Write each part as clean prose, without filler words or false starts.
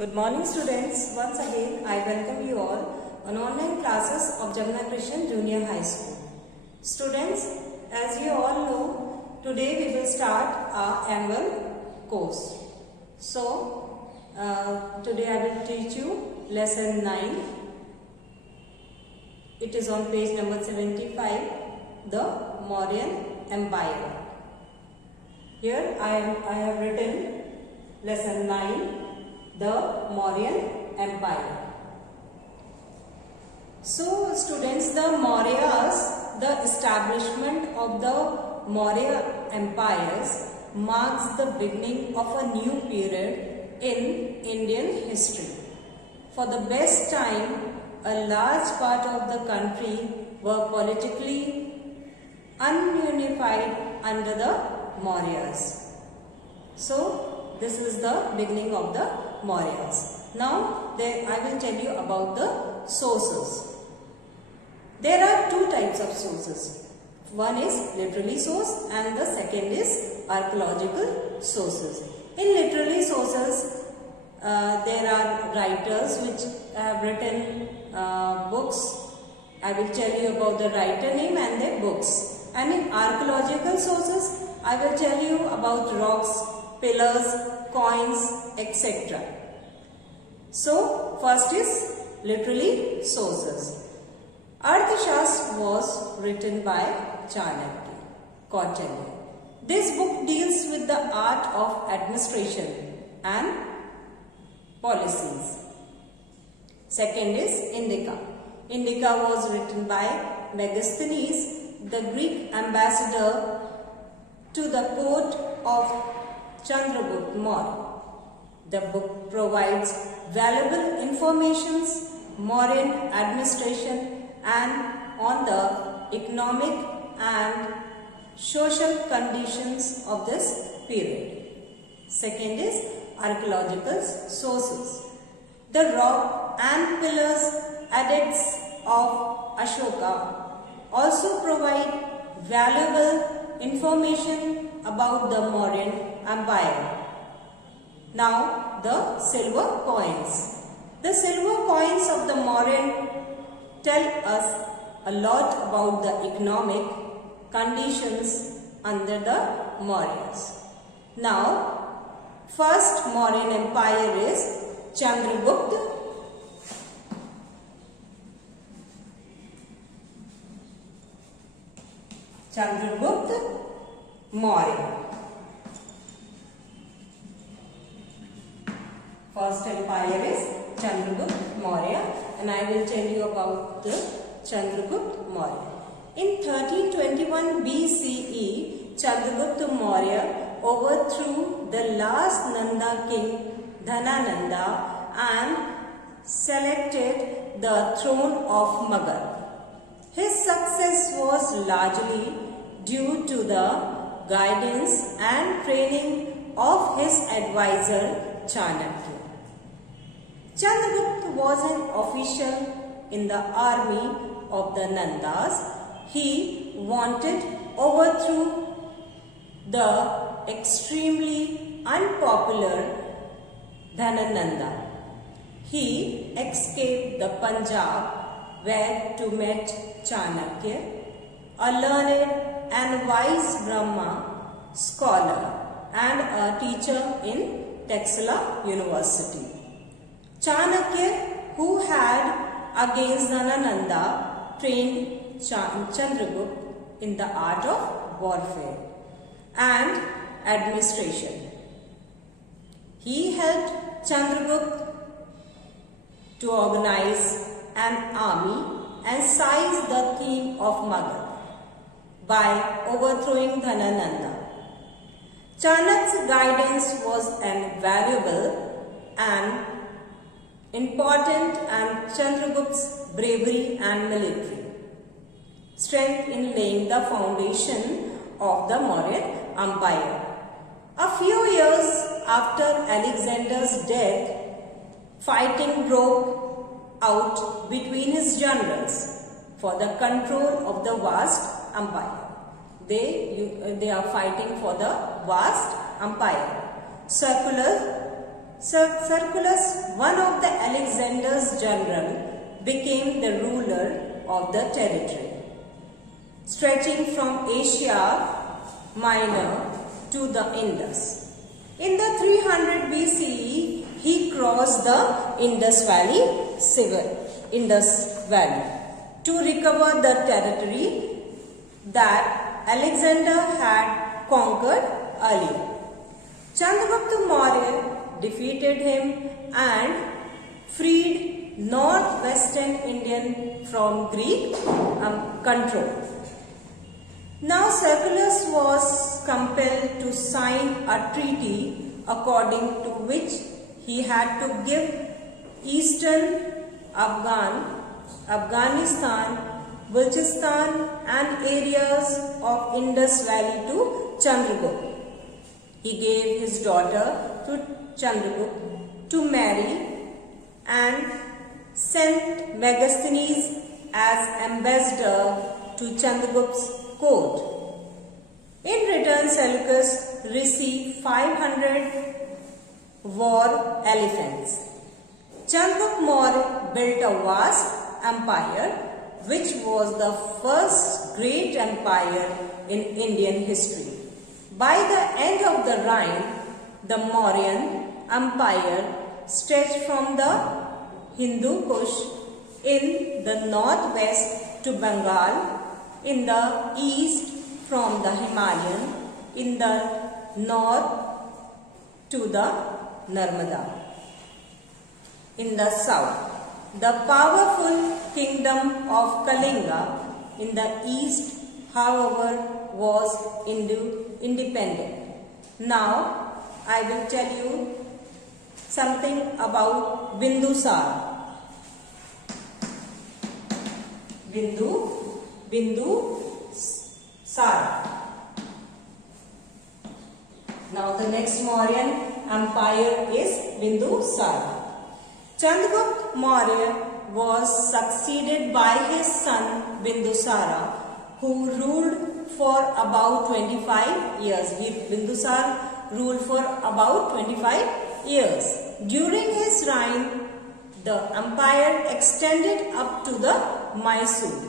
Good morning students. Once again I welcome you all on online classes of Jamuna Christian Junior High School. Students, as you all know, today we will start our annual course. So, today I will teach you lesson 9. It is on page number 75, the Mauryan Empire. Here I have written lesson 9, the Mauryan Empire. So students, the Mauryas, the establishment of the Maurya empires marks the beginning of a new period in Indian history. For the best time, a large part of the country were politically ununified under the Mauryas. So this is the beginning of the Mauryas. Now I will tell you about the sources. There are two types of sources. One is literary source and the second is archaeological sources. In literary sources, there are writers which have written books. I will tell you about the writer name and their books. And in archaeological sources, I will tell you about rocks, pillars, coins, etc. So, first is literary sources. Arthashastra was written by Chanakya, Kautilya. This book deals with the art of administration and policies. Second is Indica. Indica was written by Megasthenes, the Greek ambassador to the court of Chandragupta Maurya. The book provides valuable information, Mauryan administration and on the economic and social conditions of this period. Second is archaeological sources. The rock and pillars adepts of Ashoka also provide valuable information about the Mauryan Empire. Now the silver coins. The silver coins of the Mauryan tell us a lot about the economic conditions under the Mauryas. Now, first Mauryan Empire is Chandragupta. Chandragupta Maurya. First empire is Chandragupta Maurya, and I will tell you about the Chandragupta Maurya. In 1321 BCE, Chandragupta Maurya overthrew the last Nanda king Dhanananda and selected the throne of Magadha. His success was largely due to the guidance and training of his advisor Chanakya. Chandragupta was an official in the army of the Nandas. He wanted to overthrow the extremely unpopular Dhanananda. He escaped the Punjab where to meet Chanakya, a learned and wise Brahma scholar and a teacher in Taxila University. Chanakya, who had against Dhanananda trained Chandragupta in the art of warfare and administration. He helped Chandragupta to organize an army and seize the theme of Magadha by overthrowing Dhanananda. Chanakya's guidance was invaluable and important, and Chandragupta's bravery and military strength in laying the foundation of the Mauryan Empire. A few years after Alexander's death, fighting broke out between his generals for the control of the vast empire. They are fighting for the vast empire. Circular Cercolas, one of the Alexander's general, became the ruler of the territory, stretching from Asia Minor to the Indus. In the 300 BCE, he crossed the Indus Valley to recover the territory that Alexander had conquered earlier. Chandragupta Maurya defeated him and freed northwestern India from Greek control. Now Cercolas was compelled to sign a treaty according to which he had to give eastern Afghanistan, Balochistan and areas of Indus Valley to Chandragupta. He gave his daughter to Chandragupta to marry and sent Megasthenes as ambassador to Chandragupta's court. In return, Seleucus received 500 war elephants. Chandragupta Maurya built a vast empire which was the first great empire in Indian history. By the end of the Rhine, the Mauryan Empire stretched from the Hindu Kush in the northwest to Bengal, in the east from the Himalayan, in the north to the Narmada. In the south, the powerful kingdom of Kalinga in the east, however, was independent. Now, I will tell you something about Bindusara. Bindusara. Now, the next Mauryan Empire is Bindusara. Chandragupta Maurya was succeeded by his son Bindusara, who ruled for about 25 years. Bindusara ruled for about 25 years. During his reign, the empire extended up to the Mysore.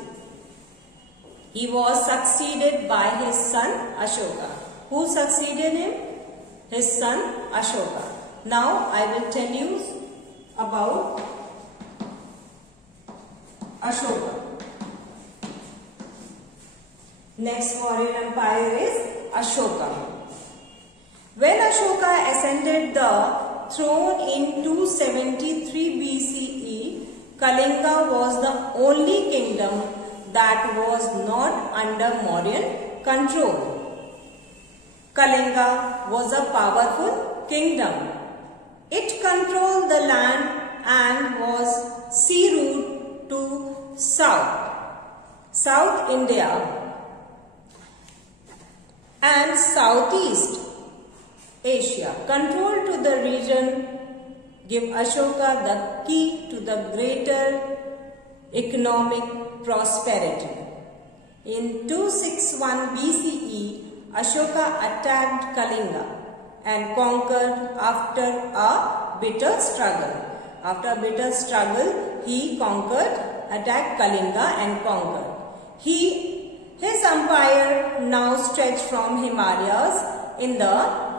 He was succeeded by his son Ashoka. Who succeeded him? His son Ashoka. Now I will tell you about Ashoka. Next Mauryan Empire is Ashoka. When Ashoka ascended the throne in 273 BCE, Kalinga was the only kingdom that was not under Mauryan control. Kalinga was a powerful kingdom. It controlled the land and was sea route to South India and Southeast Asia. Control to the region gave Ashoka the key to the greater economic prosperity. In 261 BCE, Ashoka attacked Kalinga and conquered after a bitter struggle. After a bitter struggle, he attacked Kalinga and conquered. His empire now stretched from Himalayas in the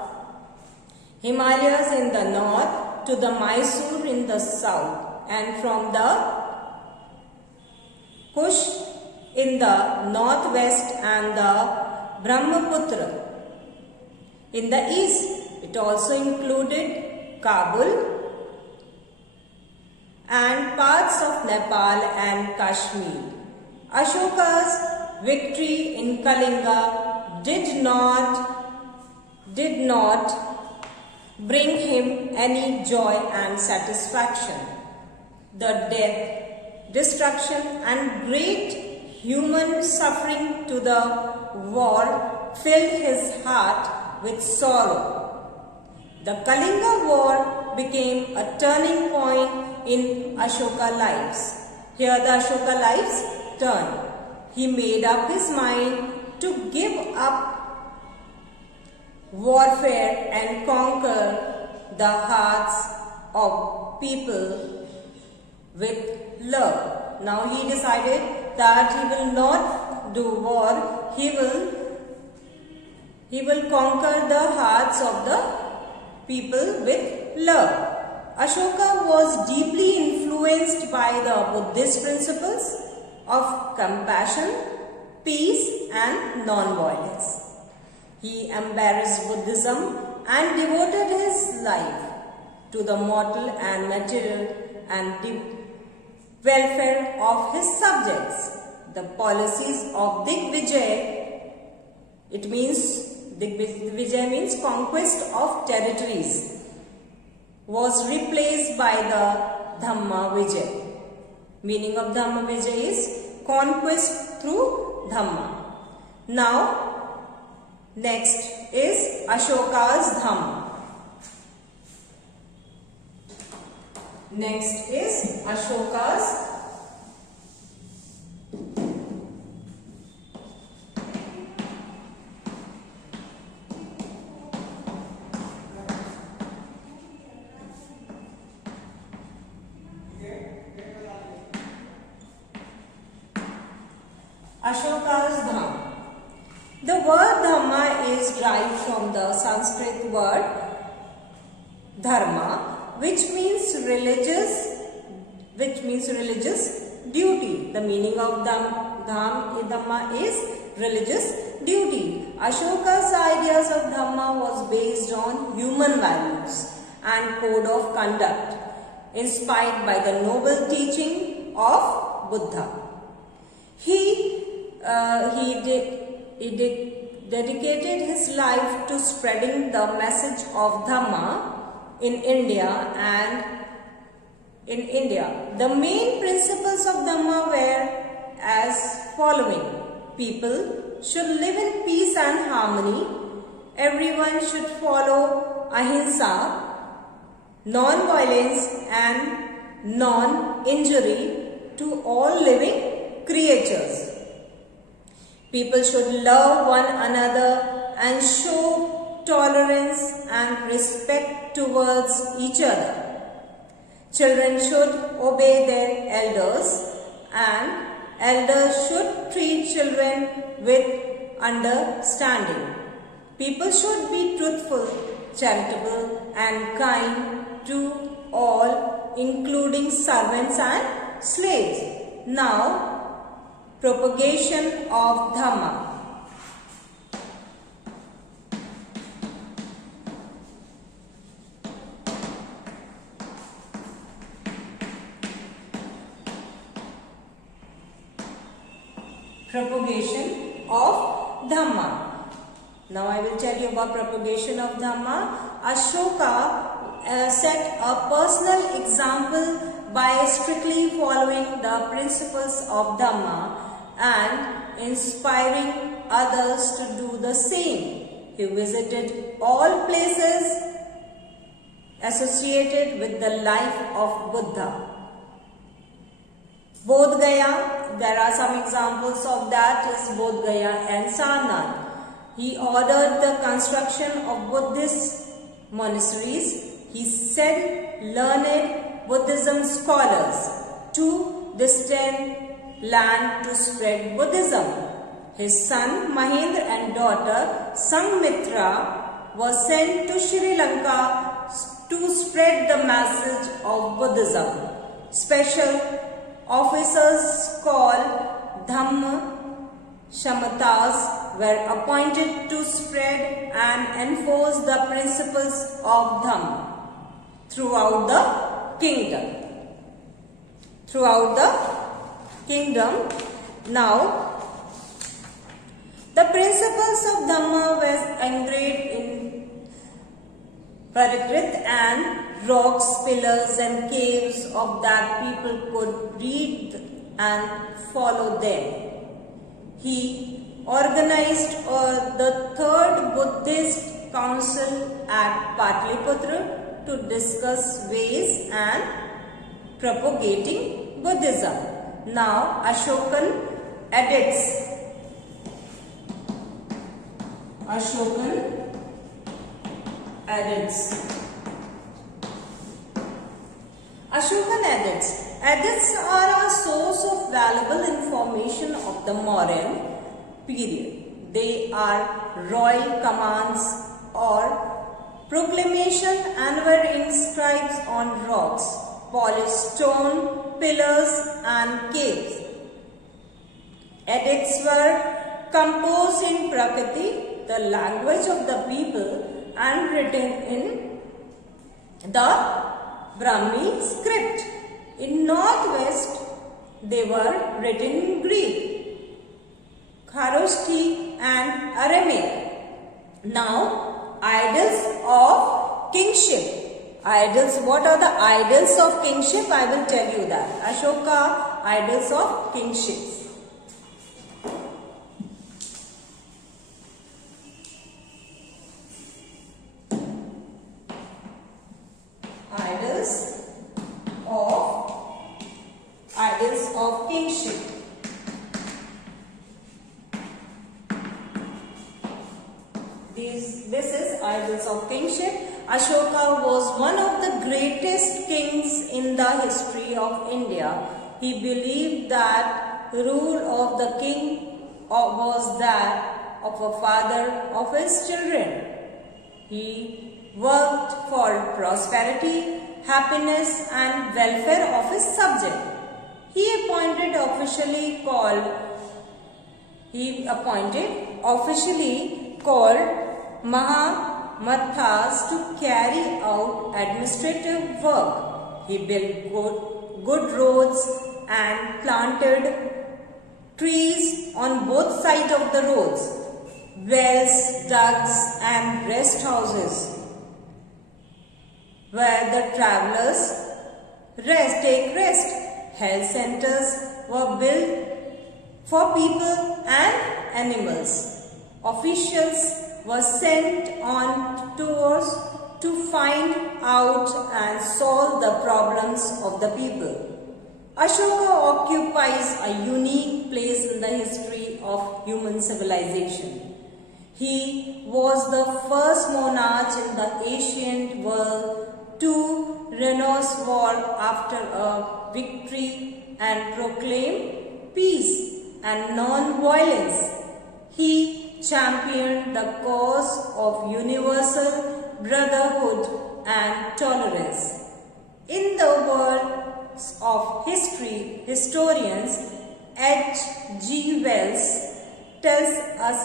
north to the Mysore in the south, and from the Kush in the northwest and the Brahmaputra in the east. It also included Kabul and parts of Nepal and Kashmir. Ashoka's victory in Kalinga did not bring him any joy and satisfaction. The death, destruction and great human suffering to the war filled his heart with sorrow. The Kalinga War became a turning point in Ashoka's lives. Here the Ashoka lives turned. He made up his mind to give up warfare and conquer the hearts of people with love. Now he decided that he will not do war. He will conquer the hearts of the people with love. Ashoka was deeply influenced by the Buddhist principles of compassion, peace and non-violence. He embraced Buddhism and devoted his life to the mortal and material and the welfare of his subjects. The policies of Digvijay, Digvijay means conquest of territories, was replaced by the Dhamma Vijay. Meaning of Dhamma Vijay is conquest through Dhamma. Now, next is Ashoka's Dhamma. Next is Ashoka's Dhamma. The word Dhamma is derived from the Sanskrit word Dharma, which means religious duty. The meaning of Dhamma is religious duty. Ashoka's ideas of Dhamma was based on human values and code of conduct, inspired by the noble teaching of Buddha. He dedicated his life to spreading the message of Dhamma in India The main principles of Dhamma were as following. People should live in peace and harmony. Everyone should follow ahimsa, non-violence and non-injury to all living creatures. People should love one another and show tolerance and respect towards each other. Children should obey their elders and elders should treat children with understanding. People should be truthful, charitable and kind to all, including servants and slaves. Now, propagation of Dhamma. Propagation of Dhamma. Now I will tell you about propagation of Dhamma. Ashoka set a personal example by strictly following the principles of Dhamma and inspiring others to do the same. He visited all places associated with the life of Buddha. Bodh Gaya, there are some examples of that, is Bodh Gaya and Sarnath. He ordered the construction of Buddhist monasteries. He sent learned Buddhism scholars to distant land to spread Buddhism. His son Mahendra and daughter Sanghamitra were sent to Sri Lanka to spread the message of Buddhism. Special officers called Dhamma Shamatas were appointed to spread and enforce the principles of Dhamma throughout the kingdom. Now, the principles of Dhamma were engraved in Parakrit and rocks, pillars and caves of that people could read and follow them. He organized the third Buddhist council at Patliputra to discuss ways and propagating Buddhism. Now Ashokan edits. Ashokan edicts. Edicts are a source of valuable information of the Mauryan period. They are royal commands or proclamation and were inscribed on rocks, polished stone, pillars and caves. Edicts were composed in Prakriti, the language of the people, and written in the Brahmi script. In northwest, they were written in Greek, Kharoshthi and Aramaic. Now, idols of kingship. Idols, what are the idols of kingship? I will tell you that. Ashoka, idols of kingship. Idols of kingship. This is idols of kingship. Ashoka was one of the greatest kings in the history of India. He believed that the rule of the king was that of a father of his children. He worked for prosperity, happiness and welfare of his subjects. He appointed officially called Mahamathas to carry out administrative work. He built good roads and planted trees on both sides of the roads, wells, ducts and rest houses where the travelers take rest. Health centers were built for people and animals. Officials were sent on tours to find out and solve the problems of the people. Ashoka occupies a unique place in the history of human civilization. He was the first monarch in the ancient world to renounce war after a victory and proclaim peace and non-violence. He championed the cause of universal brotherhood and tolerance. In the words of history, historians H.G. Wells tells us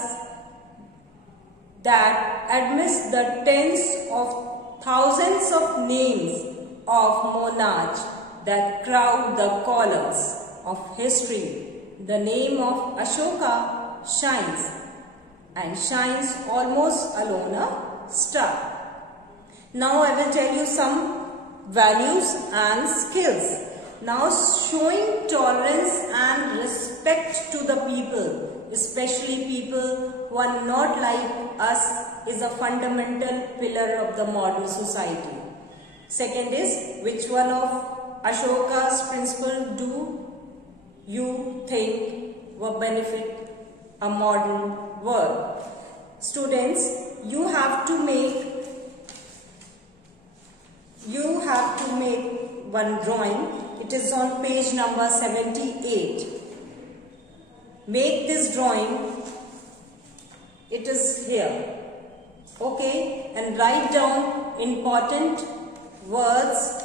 that amidst the tens of thousands of names of monarchs that crowd the columns of history, the name of Ashoka shines and shines almost alone a star. Now I will tell you some values and skills. Now, showing tolerance and respect to the people, especially people who are not like us, is a fundamental pillar of the modern society. Second is, which one of Ashoka's principles do you think will benefit a modern world? Students, you have to make one drawing. It is on page number 78. Make this drawing. It is here. Okay, and write down important words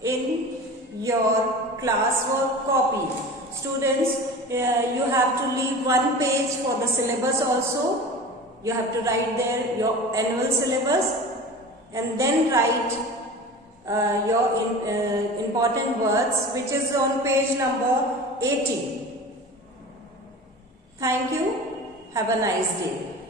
in your classwork copy. Students, you have to leave one page for the syllabus also. You have to write there your annual syllabus and then write your important words, which is on page number 80. Thank you. Have a nice day.